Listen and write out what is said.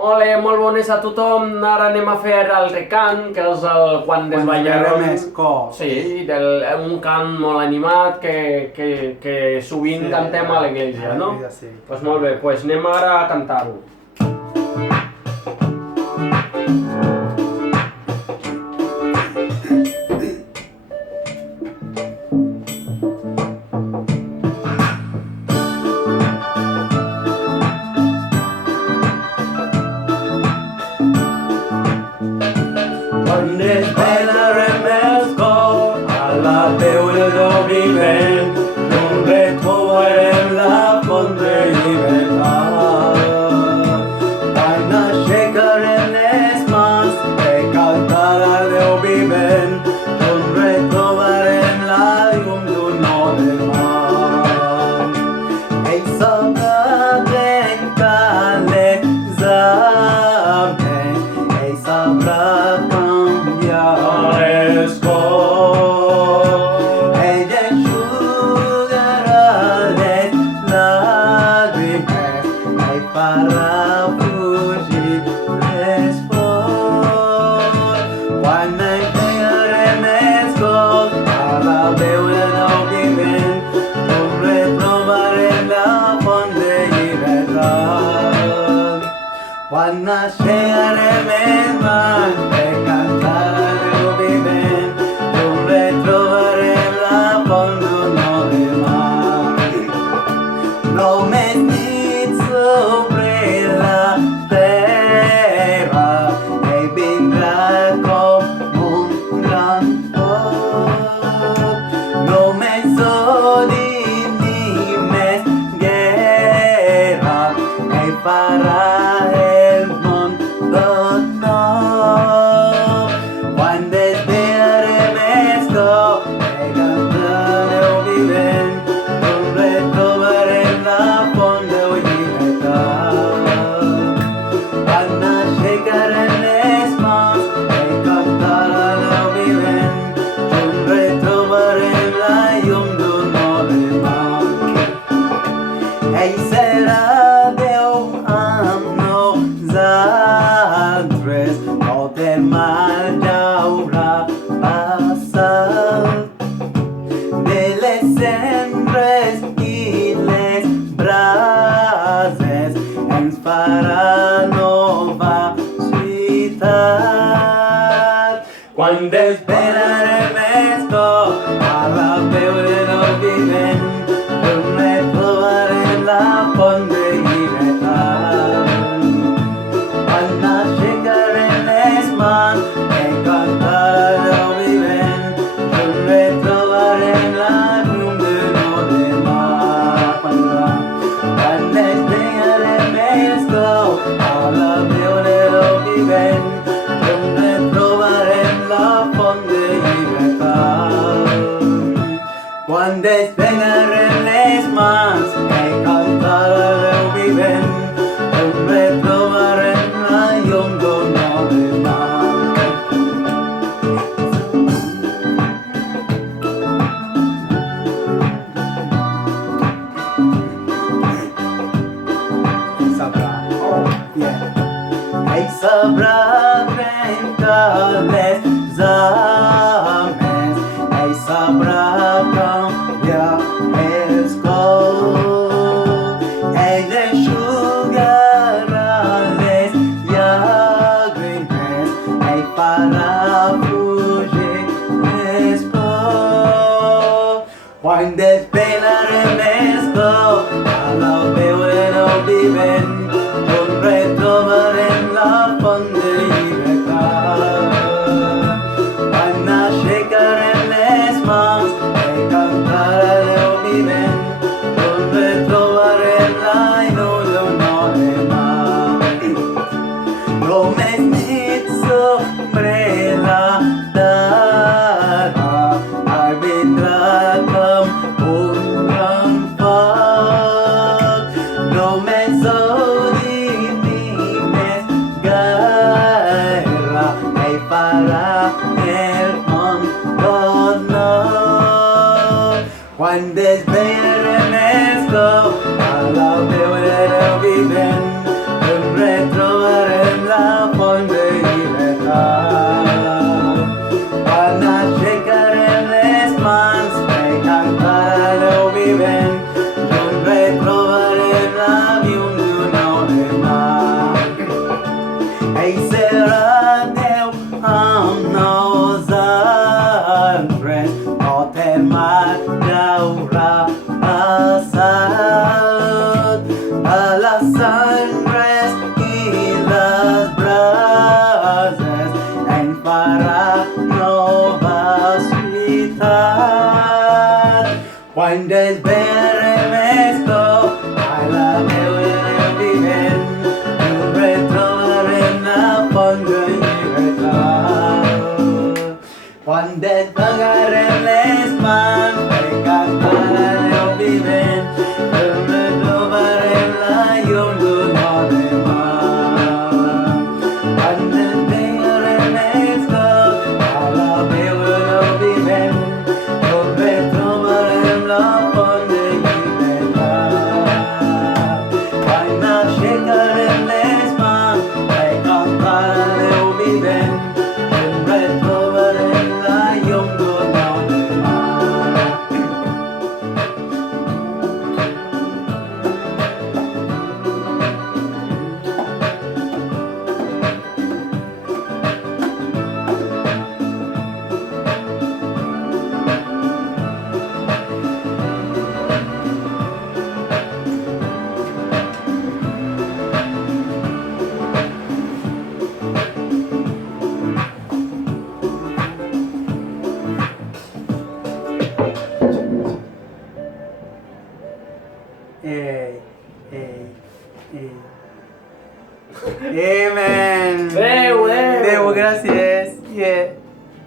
Ole, molt bones a tothom. Ara anem a fer el recant, que és el quan desballaron. Sí, un cant molt animat que sovint cantem a l'església, no? Sí. Pues molt bé, pues anem ara a cantar-ho. Quan desvelarem el cor a la veu de Déu vivent, on retrobarem la font de llibertat. Quan aixecarem les mans per cantar a Déu vivent, on retrobarem la llum d'un nou demà. Ell sabrà trencar l'examen, ell sabrà para fugir més fort. Quan engegarem els cors a la veu de Déu vivent, on retrobarem la font de llibertat. Quan aixecarem les mans per cantar a Déu vivent, on retrobarem la font d'un nou demà. Només nit sobre la terra, ell vindrà com un gran foc. Només odi ni més guerra, ell farà el món tot nou. Quan desvelarem els cors per cantar a Déu vivent, on retrobarem la font de llibertat. Quan aixecarem les mans per cantar a Déu vivent, on retrobarem la llum d'un nou demà. Ell serà Déu amb nosaltres, tot el mal ja haurà passat. De les cendres i les brases ens farà nova ciutat. Quan desvelarem els cors a la veu de Déu vivent, on retrobarem la font de llibertat. Quan aixecarem les mans per cantar a Déu vivent, on retrobarem la llum d'un nou demà. Quan desvelarem els cors a la veu de Déu vivent, on retrobarem la font de llibertat. Quan desvelarem les mans per cantar a Déu vivent, on retrobarem la llum d'un nou demà. Ell sabrà trencar les amens, ell sabrà canviar els cors, ell eixugarà les llàgrimes, ell farà fugir les por. Quan desvelarem els cors a la veu de Déu vivent, on retrobarem la font de llibertat. Quan aixecarem les mans per cantar a Déu vivent, on retrobarem la llum d'un nou demà. Només nit sobre la terra, ell vindrà com un gran foc. Només odi ni més guerra, ell farà el món tot nou. Quan desvelarem els cors a la veu de Déu vivent, on retrobarem Amen. Very well. Debo, gracias. Yeah.